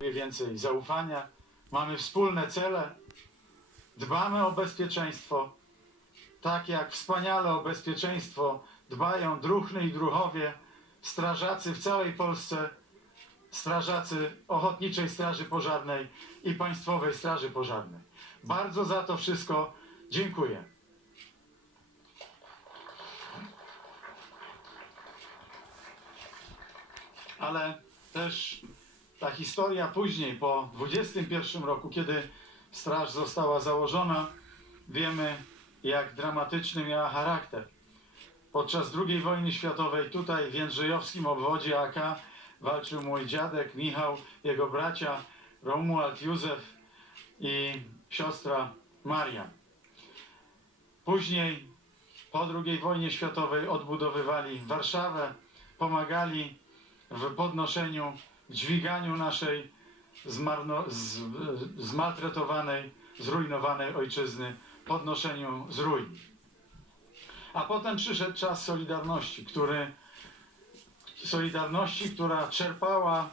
więcej zaufania, mamy wspólne cele, dbamy o bezpieczeństwo, tak jak wspaniale o bezpieczeństwo dbają druhny i druhowie, strażacy w całej Polsce, strażacy Ochotniczej Straży Pożarnej i Państwowej Straży Pożarnej. Bardzo za to wszystko dziękuję. Ale też ta historia później, po 21 roku, kiedy straż została założona, wiemy jak dramatyczny miała charakter. Podczas II wojny światowej tutaj w Jędrzejowskim obwodzie AK walczył mój dziadek Michał, jego bracia Romuald, Józef i siostra Maria. Później po II wojnie światowej odbudowywali Warszawę, pomagali w podnoszeniu, dźwiganiu naszej zmarno, z, zmaltretowanej, zrujnowanej ojczyzny, podnoszeniu z ruin. A potem przyszedł czas Solidarności, który, Solidarności, która czerpała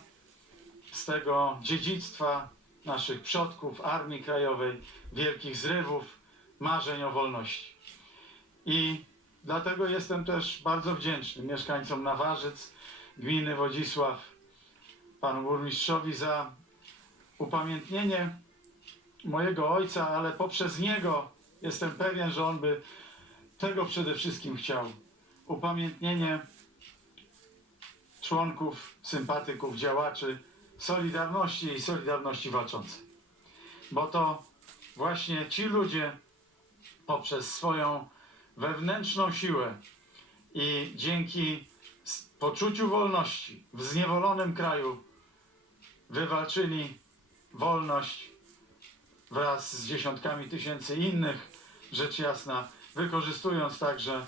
z tego dziedzictwa naszych przodków, Armii Krajowej, wielkich zrywów, marzeń o wolności. I dlatego jestem też bardzo wdzięczny mieszkańcom Nawarzyc, gminy Wodzisław, panu burmistrzowi za upamiętnienie mojego ojca, ale poprzez niego jestem pewien, że on by tego przede wszystkim chciał. Upamiętnienie członków, sympatyków, działaczy Solidarności i Solidarności Walczącej. Bo to właśnie ci ludzie poprzez swoją wewnętrzną siłę i dzięki poczuciu wolności w zniewolonym kraju wywalczyli wolność wraz z dziesiątkami tysięcy innych, rzecz jasna, wykorzystując także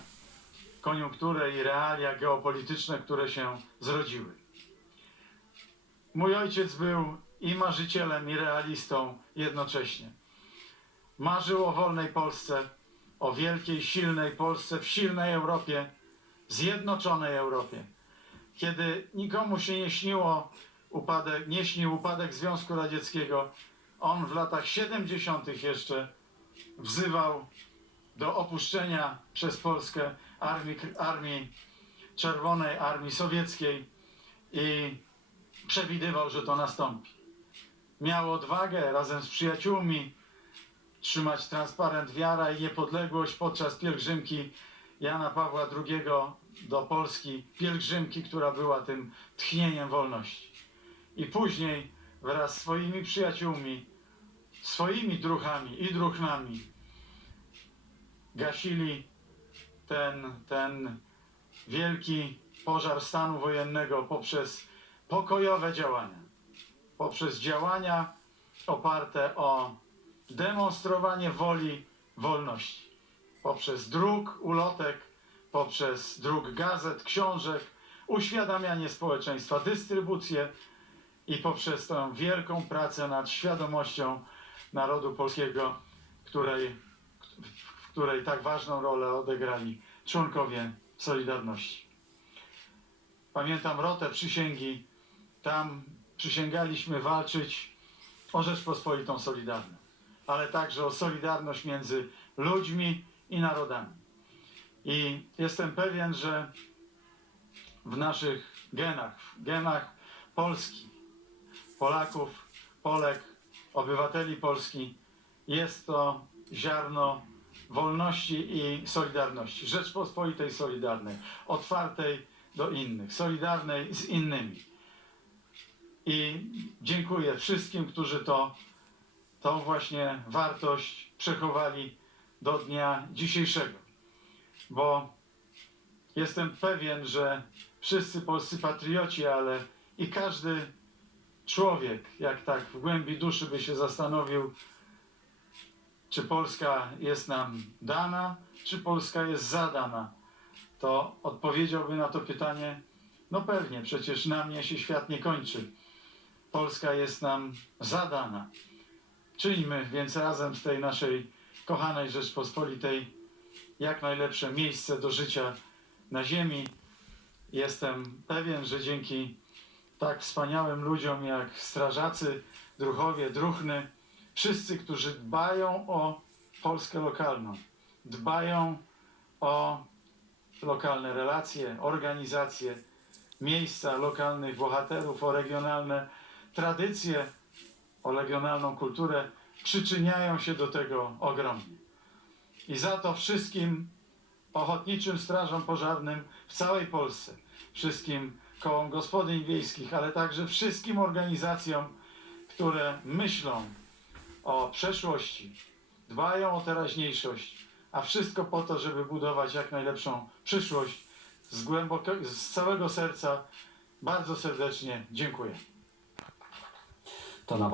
koniunkturę i realia geopolityczne, które się zrodziły. Mój ojciec był i marzycielem, i realistą jednocześnie. Marzył o wolnej Polsce, o wielkiej, silnej Polsce, w silnej Europie, zjednoczonej Europie. Kiedy nikomu się nie śniło upadek, nie śnił upadek Związku Radzieckiego, on w latach 70. jeszcze wzywał do opuszczenia przez Polskę armii, armii czerwonej, armii sowieckiej i przewidywał, że to nastąpi. Miał odwagę razem z przyjaciółmi trzymać transparent wiara i niepodległość podczas pielgrzymki Jana Pawła II do Polski, pielgrzymki, która była tym tchnieniem wolności. I później wraz z swoimi przyjaciółmi, swoimi druchami i druchnami gasili ten, ten wielki pożar stanu wojennego poprzez pokojowe działania, poprzez działania oparte o demonstrowanie woli wolności, poprzez druk ulotek, poprzez druk gazet, książek, uświadamianie społeczeństwa, dystrybucję i poprzez tę wielką pracę nad świadomością narodu polskiego, której, w której tak ważną rolę odegrali członkowie Solidarności. Pamiętam rotę przysięgi, tam przysięgaliśmy walczyć o Rzeczpospolitą Solidarną, ale także o solidarność między ludźmi i narodami. I jestem pewien, że w naszych genach, w genach Polski, Polaków, Polek, obywateli Polski jest to ziarno wolności i solidarności, Rzeczpospolitej Solidarnej, otwartej do innych, solidarnej z innymi. I dziękuję wszystkim, którzy to, tą właśnie wartość przechowali do dnia dzisiejszego. Bo jestem pewien, że wszyscy polscy patrioci, ale i każdy człowiek, jak tak w głębi duszy by się zastanowił, czy Polska jest nam dana, czy Polska jest zadana, to odpowiedziałby na to pytanie, no pewnie, przecież na mnie się świat nie kończy. Polska jest nam zadana. Czyńmy więc razem z tej naszej kochanej Rzeczpospolitej jak najlepsze miejsce do życia na ziemi. Jestem pewien, że dzięki tak wspaniałym ludziom jak strażacy, druhowie, druhny, wszyscy, którzy dbają o Polskę lokalną, dbają o lokalne relacje, organizacje, miejsca lokalnych bohaterów, o regionalne tradycje, o regionalną kulturę, przyczyniają się do tego ogromnie. I za to wszystkim ochotniczym strażom pożarnym w całej Polsce, wszystkim kołom gospodyń wiejskich, ale także wszystkim organizacjom, które myślą o przeszłości, dbają o teraźniejszość, a wszystko po to, żeby budować jak najlepszą przyszłość. Z, głęboko, z całego serca bardzo serdecznie dziękuję. To na